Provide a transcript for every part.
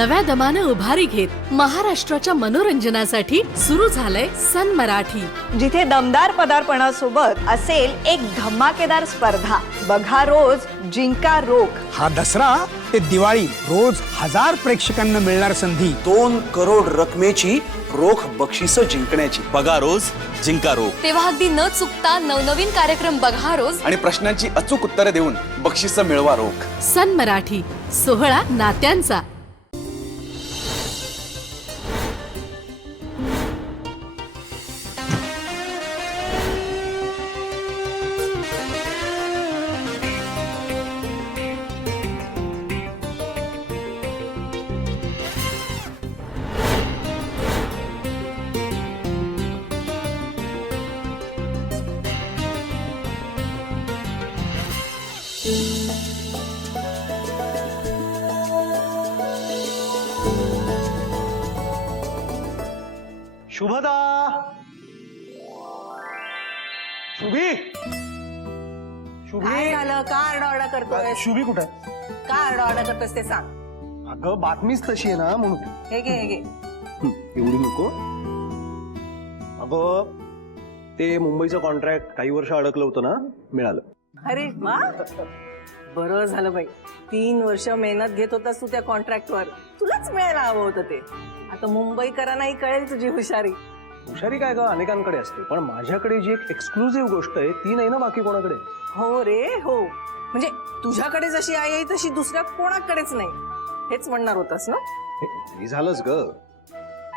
नव्या दमानं उभारी घेत महाराष्ट्राच्या मनोरंजनासाठी सुरू झालंय सन मराठी, जिथे दमदार पदार्पणासोबत असेल एक धमाकेदार स्पर्धा. बघा रोज जिंका रोख. हा दसरा ते दिवाळी रोज 1000 प्रेक्षकांना मिळणार संधी. 2 करोड रकमेची रोख बक्षिसं जिंकण्याची. बघा रोज जिंका रोख. तेव्हा अगदी न चुकता नवनवीन कार्यक्रम बघा रोज आणि प्रश्नांची अचूक उत्तरे देऊन बक्षिसं मिळवा रोख. सन मराठी, सोहळा नात्यांचा. शुभदा, शुभी, शुभी. काय झालं? का आरडाओरडा करतोय? शुभी कुठे आहे? का आरडाओरडा करतोयस ते सांग. अगं बातमीच तशी आहे ना म्हणून. हे घे, हे घे. एवढी नको. अगं ते मुंबईचं कॉन्ट्रॅक्ट काही वर्ष अडकलं होतं ना, मिळालं. अरे वा, बरं झालं बाई. 3 वर्ष मेहनत घेत होतास तू त्या कॉन्ट्रॅक्टवर. तुलाच मिळायला हवं होतं ते. आता मुंबईकरांनाही कळेल तुझी हुशारी. हुशारी काय ग, अनेकांकडे असते, पण माझ्याकडे जी एक एक्सक्लुझिव्ह गोष्ट आहे ती नाही ना बाकी कोणाकडे. हो रे हो, म्हणजे तुझ्याकडे जशी आई आहे तशी दुसऱ्या कोणाकडेच नाही, हेच म्हणणार होतास ना. हे झालंच ग,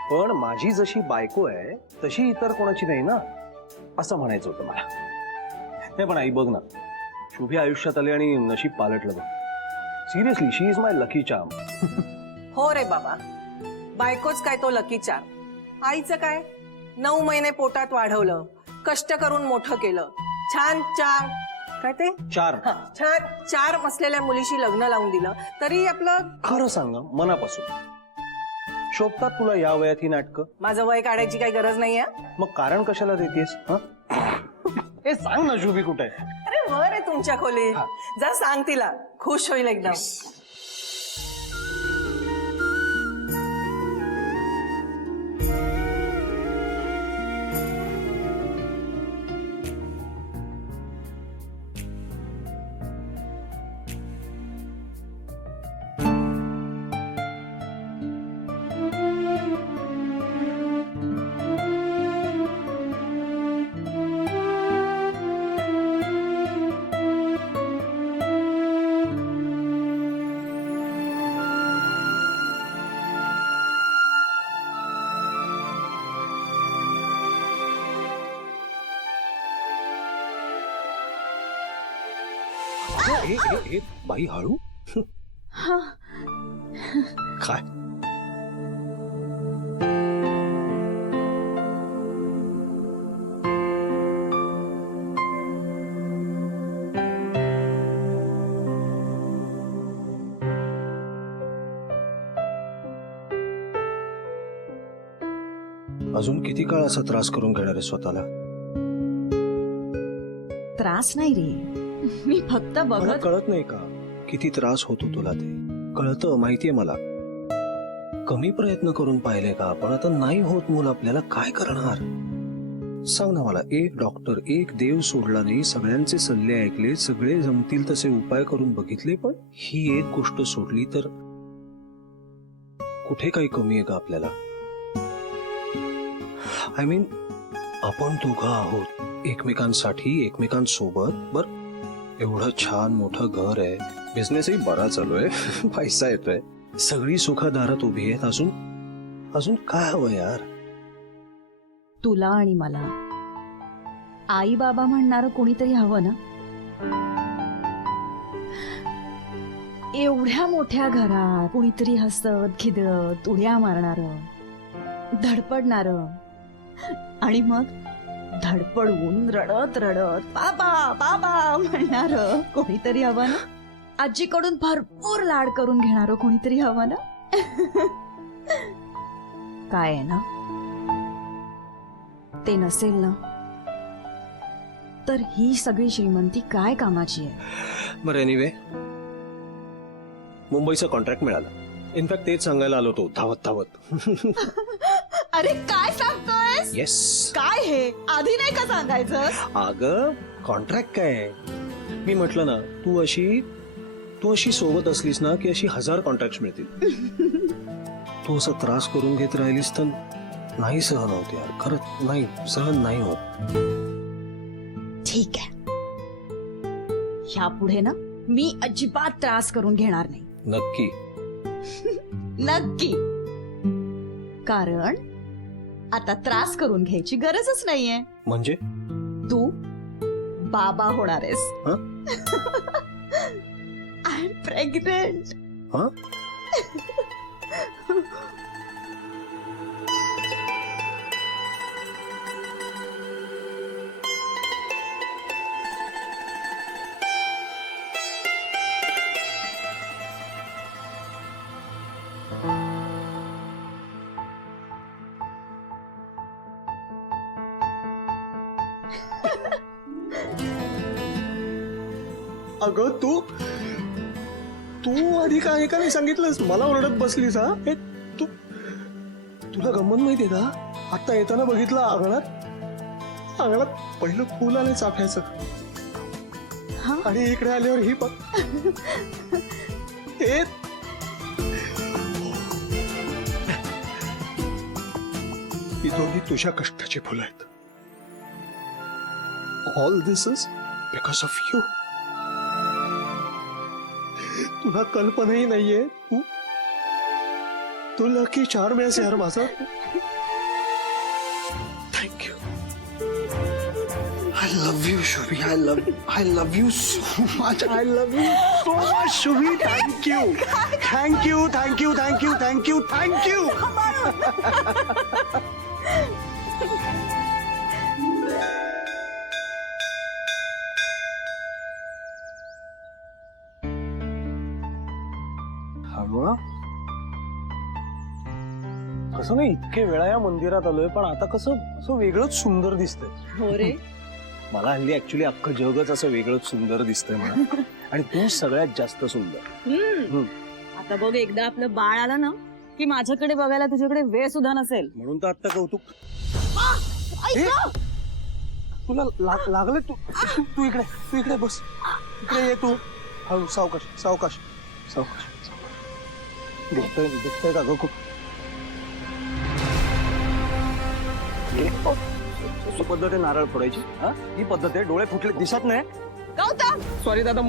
पण माझी जशी बायको आहे तशी इतर कोणाची नाही ना, असं म्हणायचं होतं मला. नाही पण आई बघ ना, शुभी आयुष्यात आली आणि नशीब पालटलं बघ. Seriously, she is my lucky charm. हो रे बाबा, बायकोच काय तो लकी चार. आईचं काय, 9 महिने पोटात वाढवलं, कष्ट करून मोठं केलं, छान चार काय ते चार. छान चार असलेल्या मुलीशी लग्न लावून दिलं, तरी आपलं. खरं सांग मनापासून, शोभतात तुला या वयात ही नाटकं? माझं वय काढायची काही गरज नाहीये. मग कारण कशाला देतेस? हे सांग ना, शुभी कुठे आहे? अरे वर आहे तुमच्या खोलीत, जा सांग तिला, खुश होईल एकदम. ए, बाई हळू. काय अजून किती काळ असा त्रास करून घेणार आहे स्वतःला? त्रास नाही रे, मी फक्त मला बघत. कळत नाही का किती त्रास होतो तुला? ते कळतं, माहितीये मला. कमी प्रयत्न करून पाहिले का, पण आता नाही होत मूल आपल्याला, काय करणार? सांग ना मला. एक डॉक्टर, एक देव सोडला नाही, सगळ्यांचे सल्ले ऐकले, सगळे जमतील तसे उपाय करून बघितले, पण ही एक गोष्ट सोडली तर कुठे काही कमी आहे का आपल्याला? आय मीन, आपण दोघं आहोत एकमेकांसाठी, एकमेकांसोबत. बर, एवढं छान मोठं घर आहे, बिझनेसही बरा चालू आहे, पैसा येतोय, सगळी सुखादारात उभी आहेत. अजून काय हवं यार? तुला आणि मला आई बाबा म्हणणार कोणीतरी हवं ना. एवढ्या मोठ्या घरात कोणीतरी हसत खिदळत उड्या मारणार, धडपडणार, आणि मग धडपडून रडत रडत बाबा बाबा म्हणणार कोणीतरी हवं ना. आजीकडून भरपूर लाड करून घेणार कोणीतरी हवं ना. काय आहे ना, ते नसेल ना तर ही सगळी श्रीमंती काय कामाची आहे. बरं, एनिवे, मुंबईचं कॉन्ट्रॅक्ट मिळालं, इनफॅक्ट तेच सांगायला आलो तो धावत धावत. अरे काय सांगतोयस? येस. काय हे आधी नाही का सांगायचं? अगं कॉन्ट्रॅक्ट काय, मी म्हटलं ना तू अशी सोबत असलीस ना की अशी 1000 कॉन्ट्रॅक्ट मिळतील. तू असं त्रास करून घेत राहिलीस तर नाही सहन होत यार, खरंच नाही सहन नाही होत. ठीक आहे, ह्यापुढे ना मी अजिबात त्रास करून घेणार नाही. नक्की. नक्की. कारण आता त्रास करून घ्यायची गरजच नाहीये. म्हणजे तू बाबा होणार आहेस. I am pregnant. हा? अगं तू आधी काय का नाही सांगितलंस, मला ओरडत बसलीस. हा हे तुला गंमत माहितीये का, आता येताना बघितलं अंगणात पहिलं फुल आलंय चाफ्याचं. आणि इकडे आल्यावर ही बघ. ही दोन्ही तुझ्या कष्टाची फुलं आहेत. All this is because of you. तुला कल्पनाही नाहीये, तू लकी चार्म आहेस यार माझा. Thank you. I love you, Shubhi. I love you so much. I love you so much, Shubhi. Thank you. Thank you, thank you, thank you, thank you, thank you. हवा कसं नाही, इतके वेळा या मंदिरात आलोय पण आता कसं वेगळंच सुंदर दिसतंय. हो रे. मला हल्ली ऍक्च्युली अख्खं जगच असं वेगळंच सुंदर दिसतंय मला. आणि तू सगळ्यात जास्त सुंदर. आता बघ, एकदा आपलं बाळ आलं ना की माझ्याकडे बघायला तुझ्याकडे वेळ सुद्धा नसेल. म्हणून तर आता कौतुक. हे, तुला लागलं. तू इकडे बस. इकडे ये तू. हळू, सावकाश. दिसतंय का ग खूप? ही पद्धत आहे नारळ फोडायची. ही पद्धत आहे. डोळे फुटले दिसत नाही. गौतम, सॉरी दादा,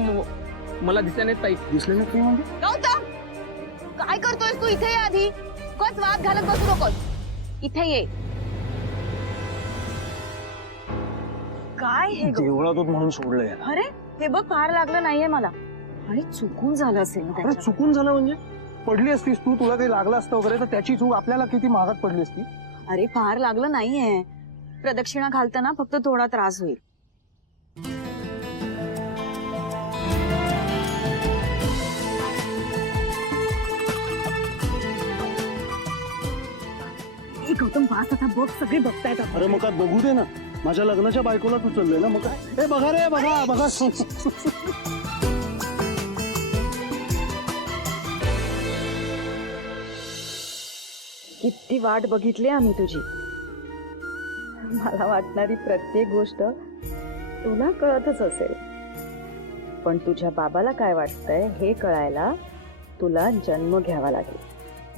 मला दिसले नाहीत ताई. दिसले नाही तुम्ही म्हणजे? गौतम, काय करतोयस तू? इथे ये आधी. कच वाद घालत बसू नकोस. इथे ये. काय हे गं? देवळातून म्हणून सोडलंय. अरे हे बघ, फार लागलं नाहीये मला. आणि चुकून झालं असेल ना अरे त्याच्यात. चुकून झालं म्हणजे? पडली असतीस तू, तुला काही लागलं असतं वगैरे तर त्याची चूक आपल्याला किती महागात पडली असती. अरे फार लागलं नाहीये. प्रदक्षिणा घालताना फक्त थोडा त्रास होईल. गौतम, पास आता बघ, सगळे बघतायत. अरे मग काय बघू दे ना, माझ्या लग्नाच्या बायकोला तू चालले ना, मग काय. ए बघा रे, बघा. किती वाट बघितली आम्ही तुझी. मला वाटणारी प्रत्येक गोष्ट तुला कळतच असेल, पण तुझ्या बाबाला काय वाटतंय हे कळायला तुला जन्म घ्यावा लागेल.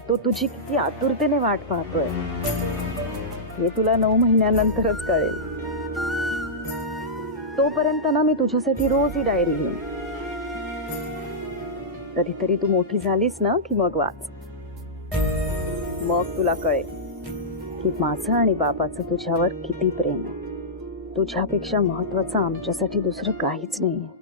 तो तुझी किती आतुरतेने वाट पाहतोय हे तुला 9 महिन्यानंतरच कळेल. तोपर्यंत ना मी तुझ्यासाठी रोज ही डायरी लिहीन. कधीतरी तू मोठी झालीस ना की मग वाच. मग तुला कळेल की माझं आणि बाबाचं तुझ्यावर किती प्रेम आहे. तुझ्यापेक्षा महत्वाचं आमच्यासाठी दुसरं काहीच नाहीये.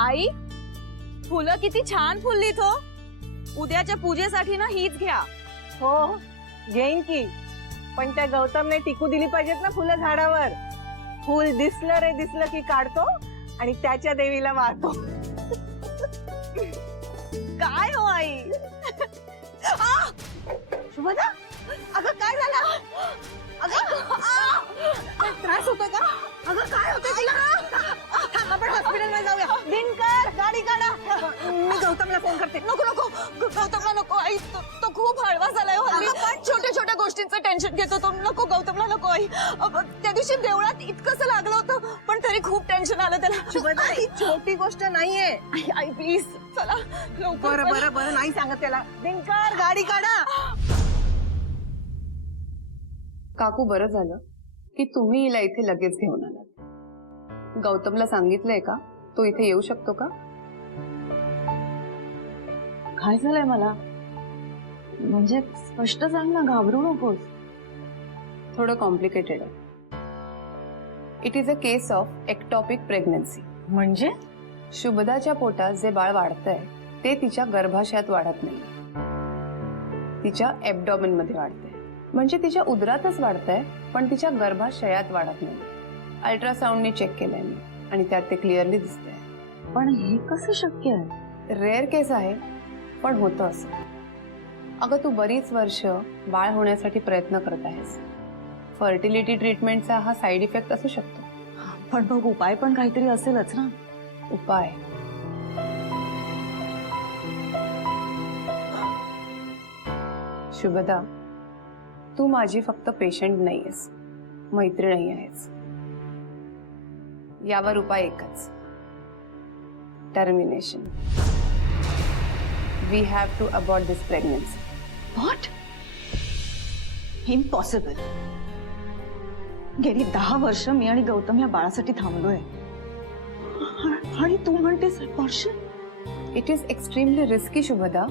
आई फुलं किती छान फुललीत हो. उद्याच्या पूजेसाठी ना हीच घ्या. हो घेईन की, पण त्या गौतमने टिकू दिली पाहिजेत ना फुलं झाडावर. फुल दिसलं रे दिसलं की काढतो आणि त्याच्या देवीला वाहतो. काय हो आई. आ! शुभदा अगं काय झालं. अगं काय त्रास होतोय का. अगं काय होतंय तिला. आपण हॉस्पिटलमध्ये जाऊया. दिनकर गाडी काढा. मी गौतमला फोन करते. नको नको गौतमला नको आई. तो खूप हळवा झालाय. छोट्या छोट्या गोष्टींचं टेन्शन घेतो तो. नको गौतमला नको आई. त्या दिवशी देवळात इतकंसं लागलं होतं पण तरी खूप टेन्शन आलं त्याला. शुभदा ही छोटी गोष्ट नाहीये. आई प्लीज चला लवकर. बरं बरं बरं नाही सांगत त्याला. दिनकर गाडी काढा. काकू बरं झालं की तुम्ही हिला इथे लगेच घेऊन आलात. गौतमला सांगितलंय का तो इथे येऊ शकतो का. काय झालंय मला म्हणजे स्पष्ट सांग ना, घाबरू नकोस. थोडं कॉम्प्लिकेटेड आहे. It is a case of ectopic pregnancy. म्हणजे शुभदाच्या पोटात जे बाळ वाढतंय ते तिच्या गर्भाशयात वाढत नाही, तिच्या ॲब्डॉमेन मध्ये वाढतंय. म्हणजे तिच्या उदरातच वाढतंय पण तिच्या गर्भाशयात वाढत नाही. अल्ट्रासाऊंडने चेक केलंय मी आणि त्यात ते क्लिअरली दिसतंय. पण हे कसं शक्य आहे. रेअर केस आहे पण होतं असं. अगं तू बरीच वर्ष बाळ होण्यासाठी प्रयत्न करत आहेस. फर्टिलिटी ट्रीटमेंटचा हा साईड इफेक्ट असू शकतो. पण मग उपाय पण काहीतरी असेलच ना. उपाय शुभदा, तू माझी फक्त पेशंट नाहीयेस, मैत्रीणही आहेस. यावर उपाय एकच, termination. We have to abort this pregnancy. What. Impossible. गेली 10 वर्ष मी आणि गौतम या बाळासाठी थांबलोय आणि तू म्हणतेस abortion. It is extremely risky Shubhada.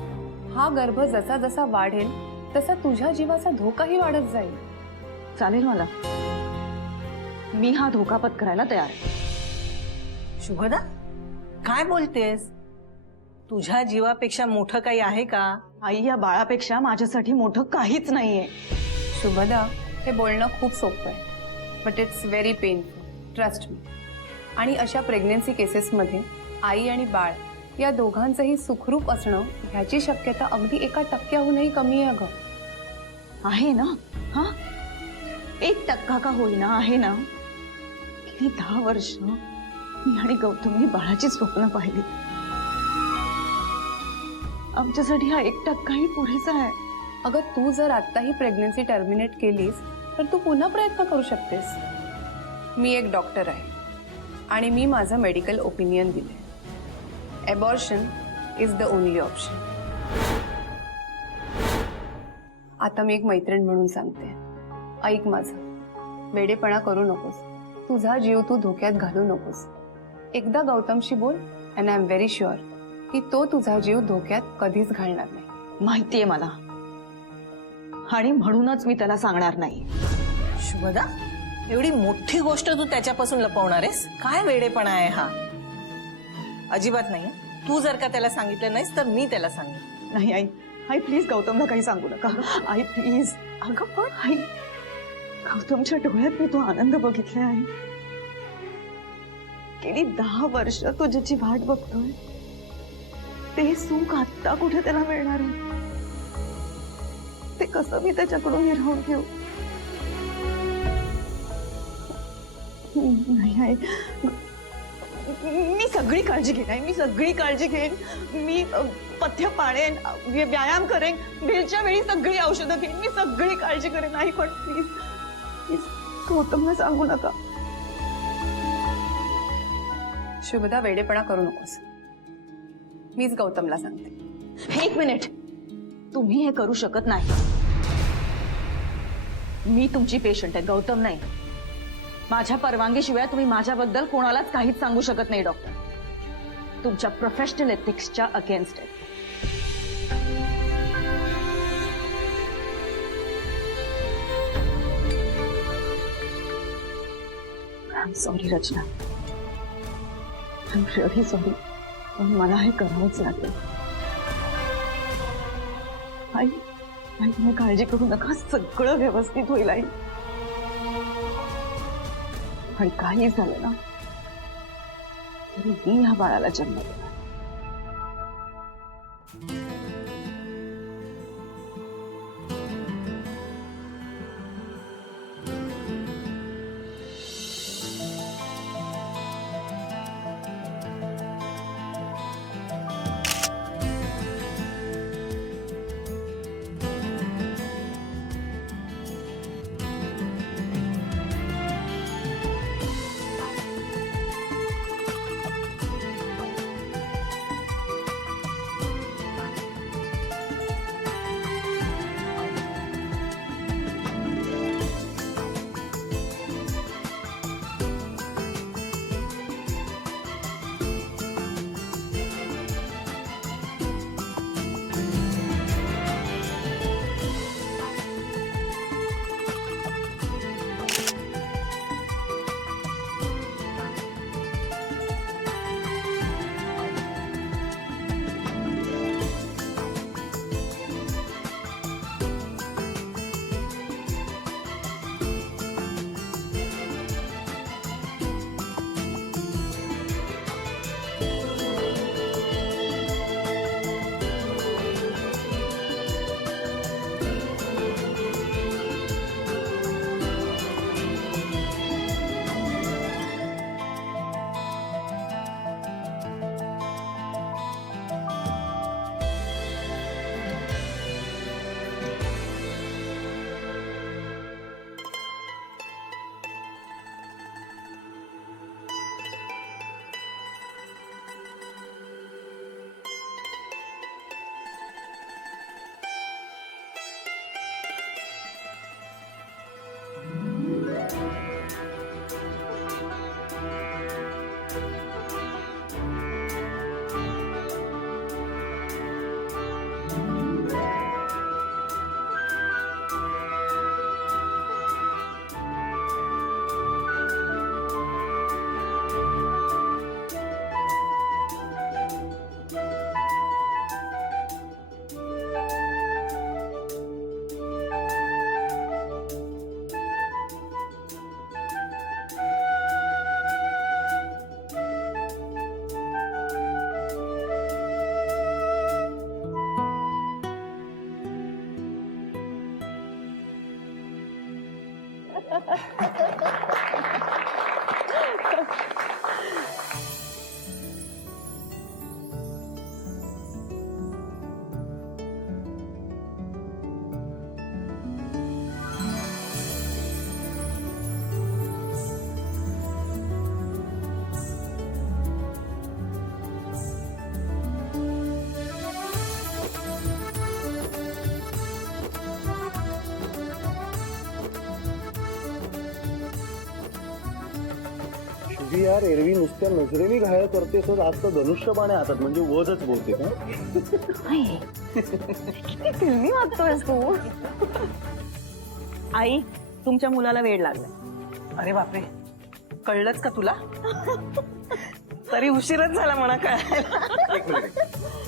हा गर्भ जसा जसा वाढेल तसा तुझ्या जीवाचा धोकाही वाढत जाईल. चालेल मला. मी हा धोका पत्करायला तयार आहे. शुभदा काय बोलतेस. तुझ्या जीवापेक्षा मोठं काही आहे का. आई, या बाळापेक्षा माझ्यासाठी मोठं काहीच नाहीये. शुभदा, हे बोलणं खूप सोपं आहे but it's very painful, trust me. आणि अशा प्रेग्नन्सी केसेसमध्ये आई आणि बाळ या दोघांचंही सुखरूप असणं ह्याची शक्यता अगदी 1% कमी आहे. अगं आहे ना. हा 1% का होईना आहे ना. गेली 10 वर्ष मी आणि गौतमनी बाळाची स्वप्न पाहिली. आमच्यासाठी हा 1%ही पुरेसा आहे. अगं तू जर आत्ताही प्रेग्नन्सी टर्मिनेट केलीस तर तू पुन्हा प्रयत्न करू शकतेस. मी एक डॉक्टर आहे आणि मी माझं मेडिकल ओपिनियन दिले. Abortion is the only option. आता मी एक मैत्रीण म्हणून सांगते, ऐक माझं. वेडेपणा करू नकोस. तुझा जीव तू धोक्यात घालू नकोस. एकदा गौतमशी बोल and I am very sure की तो तुझा जीव धोक्यात कधीच घालणार नाही. माहितीये मला आणि म्हणूनच मी त्याला सांगणार नाही. शुभदा एवढी मोठी गोष्ट तू त्याच्यापासून लपवणार आहेस. काय वेडेपणा आहे हा. अजिबात नाही. तू जर का त्याला सांगितलं नाहीस तर मी त्याला सांगेन. नाही आई. आई प्लीज गौतमला काही सांगू नका. आई प्लीज. अगं पण आई, गौतमच्या डोळ्यात मी तो आनंद बघितला आहे. गेली 10 वर्ष तो ज्याची वाट बघतोय ते सुख आता कुठे त्याला मिळणार आहे. ते कसं मी त्याच्याकडून हिरावून घेऊ. नाही आई, मी सगळी काळजी घेईन आई. मी सगळी काळजी घेईन. मी पथ्य पाळेन, व्यायाम करेन, वेळच्या वेळी सगळी औषधं घेईन. मी सगळी काळजी करेन. नाही पण प्लीज प्लीज गौतमला सांगू नका. शुभदा, वेडेपणा करू नकोस. मीच गौतमला सांगते. 1 मिनिट. तुम्ही हे करू शकत नाही. मी तुमची पेशंट आहे, गौतम नाही. माझ्या परवानगीशिवाय तुम्ही माझ्याबद्दल कोणालाच काहीच सांगू शकत नाही डॉक्टर. तुमच्या प्रोफेशनल एथिक्सच्या अगेन्स्ट आहे. I am sorry Rachna. I am really sorry. पण मला हे करावंच लागेल. आई आई तुम्ही काळजी करू नका, सगळं व्यवस्थित होईल आई. आणि काही झालं ना तरी मी ह्या बाळाला जन्म देणार. शुभी यार, एरवी नुसत्या नजरेने घायल करतेस, आज तर धनुष्यबाण आहे हातात, म्हणजे वजच बोलते का? किती फिल्मी वागतोयस तू. आई तुमच्या मुलाला वेळ लागला. अरे बापरे, कळलंच का तुला? तरी उशीरच झाला म्हणा कळायला. एक मिनिट,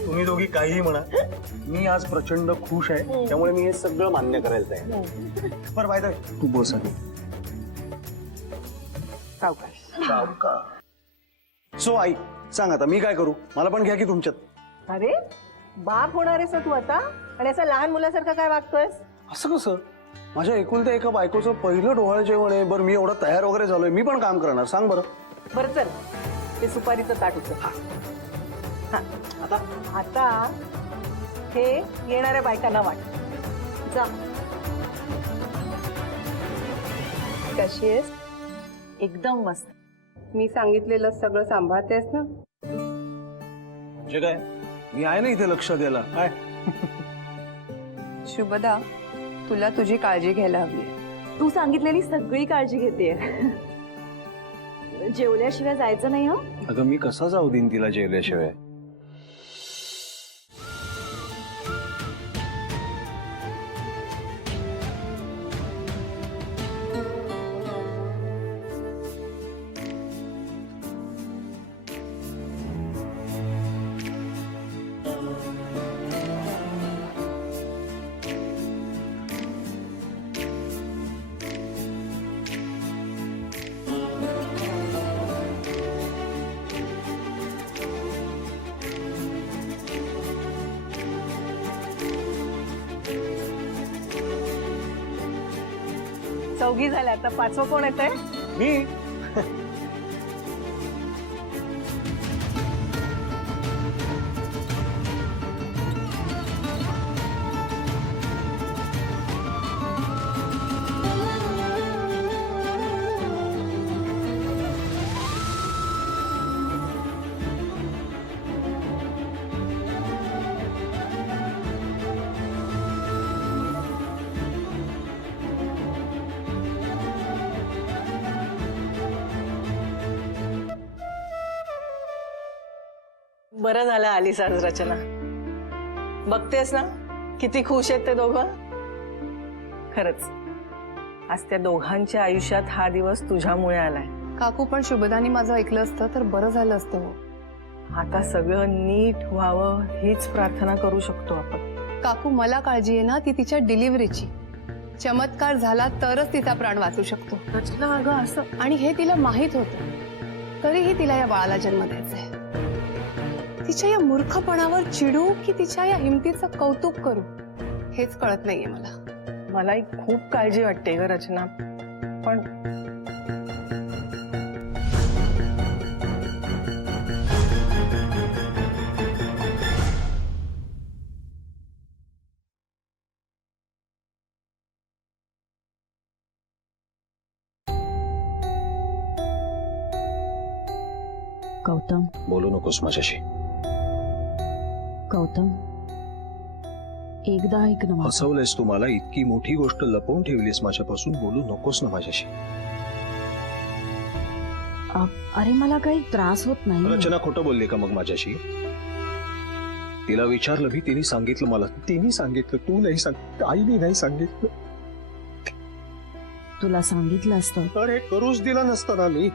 तुम्ही दोघी काहीही म्हणा, मी आज प्रचंड खुश आहे, त्यामुळे मी हे सगळं मान्य करायला तयार. बरं बाय द वे, तू बस आधी. सो आई सांग आता मी काय करू, मला पण घ्या की तुमच्यात. अरे बाप होणार आहेस तू आता, आणि असं लहान मुलासारखं काय वागतोयस? असं कसं? माझ्या एकुलत्या एका बायकोचं पहिलं डोहाळ जेवण आहे. बरं मी एवढा तयार वगैरे झालोय, मी पण काम करणार. सांग बरं. बरं चल, ते सुपारीचं ताट उचल. हा, आता हे येणाऱ्या बायकांना वाट. जा. कशी आहेस? एकदम मस्त. मी सांगितलेलं सगळं सांभाळतेस ना? म्हणजे काय, मी आहे ना इथे लक्ष द्यायला. काय शुभदा, तुला तुझी काळजी घ्यायला हवी. तू सांगितलेली सगळी काळजी घेते. जेवल्याशिवाय जायचं नाही. हो अगं मी कसा जाऊ देईन तिला जेवल्याशिवाय? चौघी झाल्या, आता पाचवं कोण येतंय? मी बरं झालं आलीस आज रचना. बघतेस ना किती खुश आहेत ते दोघं. खरंच आज त्या दोघांच्या आयुष्यात हा दिवस तुझ्यामुळे आलाय. काकू पण शुभदानी माझं ऐकलं असतं तर बरं झालं असतं हो. आता सगळं नीट व्हावं हीच प्रार्थना करू शकतो आपण. काकू मला काळजी आहे ना ती तिच्या डिलिव्हरीची. चमत्कार झाला तरच तिचा प्राण वाचू शकतो. रचना अगं असं आणि हे तिला माहित होतं, तरीही तिला या बाळाला जन्म द्यायचा आहे. तिच्या या मूर्खपणावर चिडू की तिच्या या हिमतीचं कौतुक करू हेच कळत नाहीये मला. मलाही खूप काळजी वाटते ग रचना, पण गौतम, बोलू नकोस माझ्याशी. गौतम, एकदा ऐक ना माझं. फसवलंयस तू मला. इतकी मोठी गोष्ट लपवून ठेवलीस माझ्यापासून. बोलू नकोस ना माझ्याशी. अरे मला काही त्रास होत नाही. रचना खोटं बोलली का मग माझ्याशी? तिला विचारलं मी, तिने सांगितलं मला. तिने सांगितलं, तू नाही सांगितलं, आईने नाही सांगितलं. तुला सांगितलं असतं. अरे करूच दिला नसता ना मी.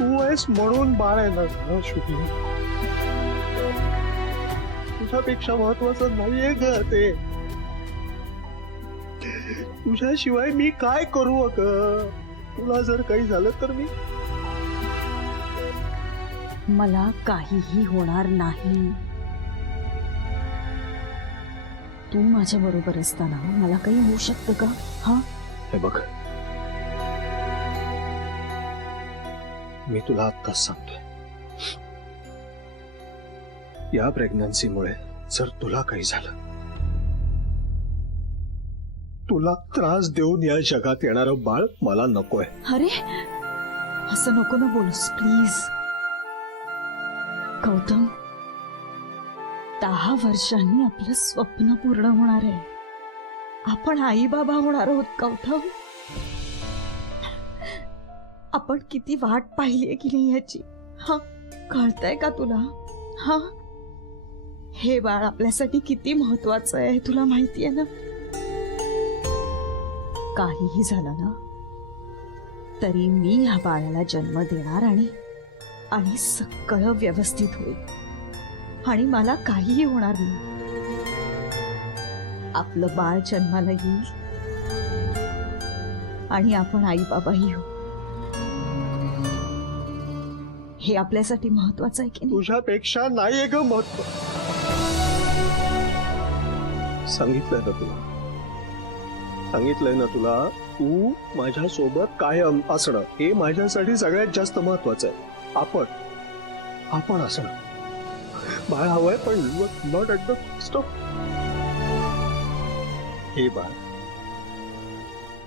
तू आहेस म्हणून बाळ आहे ना शुभी. तुझ्यापेक्षा महत्वाचं नाहीये ग ते. तुझ्याशिवाय मी काय करू अगं? तुला जर काही झालं तर मी. मला काहीही होणार नाही. तू माझ्या बरोबर असताना मला काही होऊ शकतं का? हा, हे बघ, मी तुला आत्ताच सांगतोय, या प्रेग्नन्सीमुळे जर तुला काही झालं, तुला त्रास देऊन या जगात येणारं बाळ मला नकोय. अरे असं नको ना बोलूस प्लीज. गौतम, 10 वर्षांनी आपलं स्वप्न पूर्ण होणार आहे. आपण आई बाबा होणार आहोत गौतम. आपण किती वाट पाहिलीये की नाही याची. हा, कळतंय का तुला? हा, हे बाळ आपल्यासाठी किती महत्वाचं आहे तुला माहितीये ना. काहीही झालं ना तरी मी ह्या बाळाला जन्म देणार आणि सगळं व्यवस्थित होईल आणि मला काहीही होणार नाही. आपलं बाळ जन्माला येईल आणि आपण आई बाबाही होऊ. हे आपल्यासाठी महत्वाचं आहे की नाही? तुझ्यापेक्षा नाहीये ग महत्व. सांगितलंय ना तुला, सांगितलंय ना तुला, तू माझ्या सोबत कायम असणं हे माझ्यासाठी सगळ्यात जास्त महत्वाचं आहे. आपण असणं. बाळ हवंय पण नॉट ॲट द स्टॉप. हे बाळ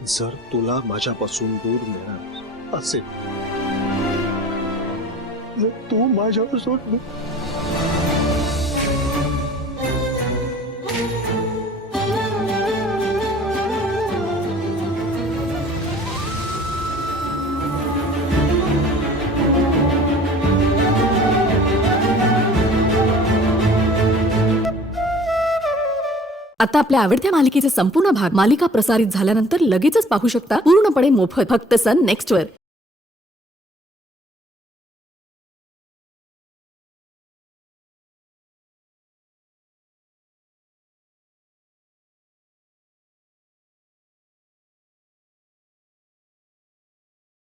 जर तुला माझ्यापासून दूर नेणार असेल, जर तू माझ्यापासून आता आपल्या आवडत्या मालिकेचे संपूर्ण भाग मालिका प्रसारित झाल्यानंतर लगेचच पाहू शकता पूर्णपणे मोफत फक्त सन नेक्स्ट वर.